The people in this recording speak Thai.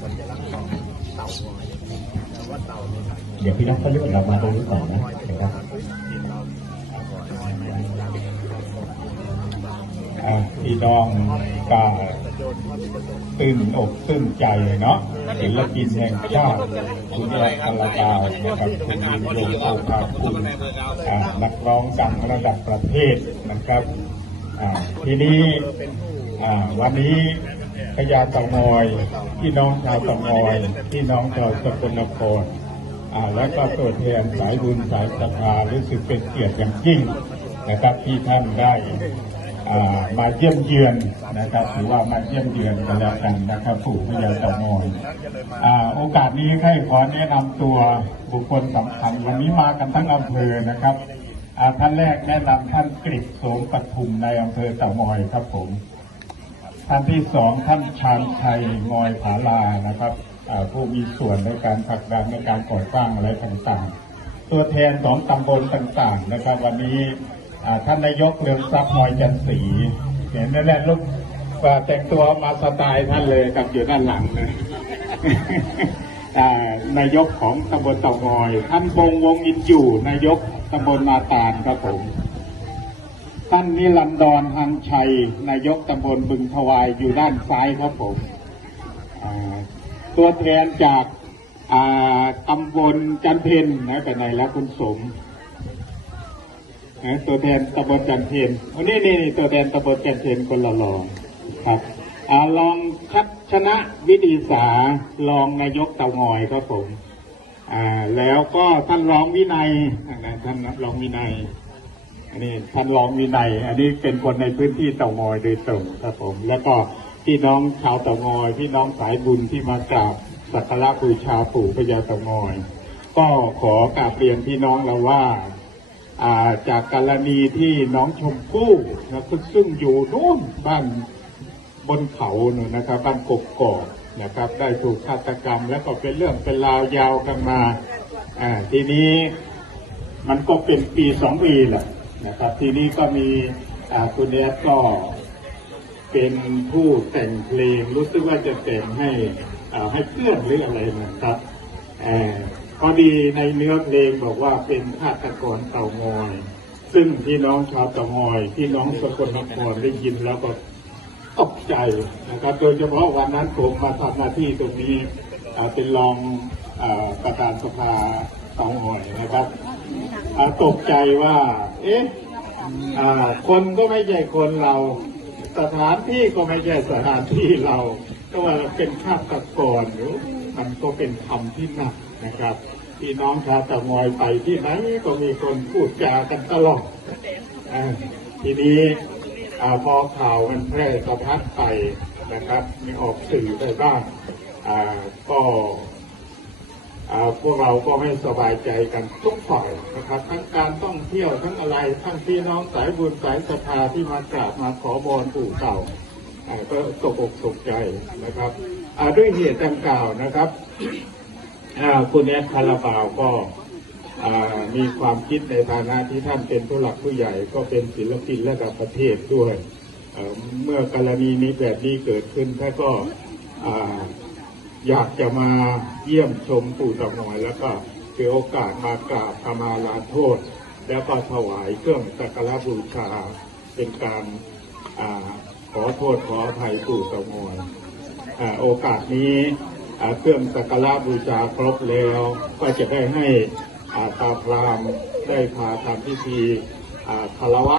สัญลักษณ์ของเต่างอยแต่ว่าเต่าเนี่ยเดี๋ยวพี่น้องเขาเลือกเรามาตรงนี้ก่อนนะนะครับพี่น้องก็ตื่นอกตื่นใจเนาะศิลปินแห่งชาติคุณแม่คารานะครับคุณยินยงโอภาคุณนักร้องดังระดับประเทศนะครับทีนี้วันนี้ พญาเต่างอย พี่น้องชาวเต่างอย พี่น้องชาวสกลนครอ่าและก็ตัวแทนสายบุญสายศรัทธารู้สึกเป็นเกียรติอย่างยิ่งนะครับที่ท่านได้อ่ามาเยี่ยมเยือนนะครับถือว่ามาเยี่ยมเยือนกันแล้วกันนะครับผู้พญาเต่างอยอ่าโอกาสนี้ให้ขอแนะนำตัวบุคคลสำคัญวันนี้มากันทั้งอำเภอนะครับอ่าท่านแรกแนะนำท่านกฤษโสมปทุมในอำเภอเต่างอยครับผม ท่านที่สองท่านชาญชัยงอยผาลานะครับผู้มีส่วนในการผลักดันในการก่อสร้างอะไรต่างๆ ตัวแทนของตำบลต่างๆนะครับ วันนี้ท่านนายกเรืองทรัพย์นอยจันทร์ศรีเห็นแน่ๆลูกแต่งตัวมาสไตล์ท่านเลยครับอยู่ด้านหลังนะอ่านายกของตำบลเต่างอยท่านบงวงอินอยู่นายกตำบลนาตาลครับผม ท่านนิรันดรหันชัย นายกตำบลบึงทวายอยู่ด้านซ้ายครับผมตัวแทนจากอ่าตำบลจันเพนนะแต่ไหนแล้วคุณสมนะตัวแทนตำบลจันเพนวันนี้นี่ตัวแทนตำบลจันเพนคนละรองครับอ่ารองคัดชนะวิดีสารองนายกเตางอยครับผมแล้วก็ท่านรองวินัยท่านรองวินัย นนี้ท่านรองวินัย อันนี้เป็นคนในพื้นที่เต่างอยโดยตรงครับผม แล้วก็พี่น้องชาวเต่างอยพี่น้องสายบุญที่มากราบสักการะบูชาปู่พญาเต่างอย ก็ขอกราบเรียนพี่น้องเราว่าาจากกรณีที่น้องชมพู่นะซึ่งซึ่งอยู่นู่นบ้านบนเขาเนี่ยนะครับบ้านกกกอกนะครับ ได้ถูกฆาตกรรม แล้วก็เป็นเรื่องเป็นราวยาวกันมา อ่า ทีนี้มันก็เป็นปีสองปีแหละ นะครับทีนี้ก็มีคุณแอดก็เป็นผู้แต่งเพลงรู้สึกว่าจะแต่งให้ให้เพื่อนหรืออะไรนะครับเอ่อพอดีในเนื้อเพลงบอกว่าเป็นฆาตกรเต่างอย ซึ่งพี่น้องชาวเต่างอยพี่น้องสกลนครได้ยินแล้วก็ตกใจนะครับ โดยเฉพาะวันนั้นผมมาทำหน้าที่ตรงนี้เป็นรองอประธานสภาเต่างอยนะครับตกใจว่า เอ๊ะคนก็ไม่ใช่คนเรา สถานที่ก็ไม่ใช่สถานที่เราก็ว่าเป็นฆาตกรหรือมันก็เป็นคำที่หนักนะครับพี่น้องชาวตะงอยไปที่ไหนก็มีคนพูดจากันตลอดทีนี้พอข่าวมันแพร่สะพัดไปนะครับ มีออกสื่อไปบ้างก็ พวกเราก็ไม่สบายใจกันทุกฝ่ายนะครับ ทั้งการท่องเที่ยวทั้งอะไรทั้งพี่น้องสายบุญสายศรัทธาที่มากราบมาขอบอนปู่เก่าก็ตกอกตกใจนะครับด้วยเหตุดังกล่าวนะครับคุณแอดคาราบาวก็มีความคิดในฐานะที่ท่านเป็นผู้หลักผู้ใหญ่ ก็เป็นศิลปินระดับประเทศด้วยเอ่อเมื่อกรณีนี้แบบนี้เกิดขึ้นท่านก็ อยากจะมาเยี่ยมชมปู่ตะงอยแล้วก็ถือโอกาสมากราบขมาลาโทษ แล้วก็ถวายเครื่องสักการะบูชาเป็นการอขอโทษขออภัยปู่ตะงอยอาโอกาสนี้เครื่องสักการะบูชาครบแล้วก็จะได้ให้ตาพรามได้พาทำพิธีคารวะ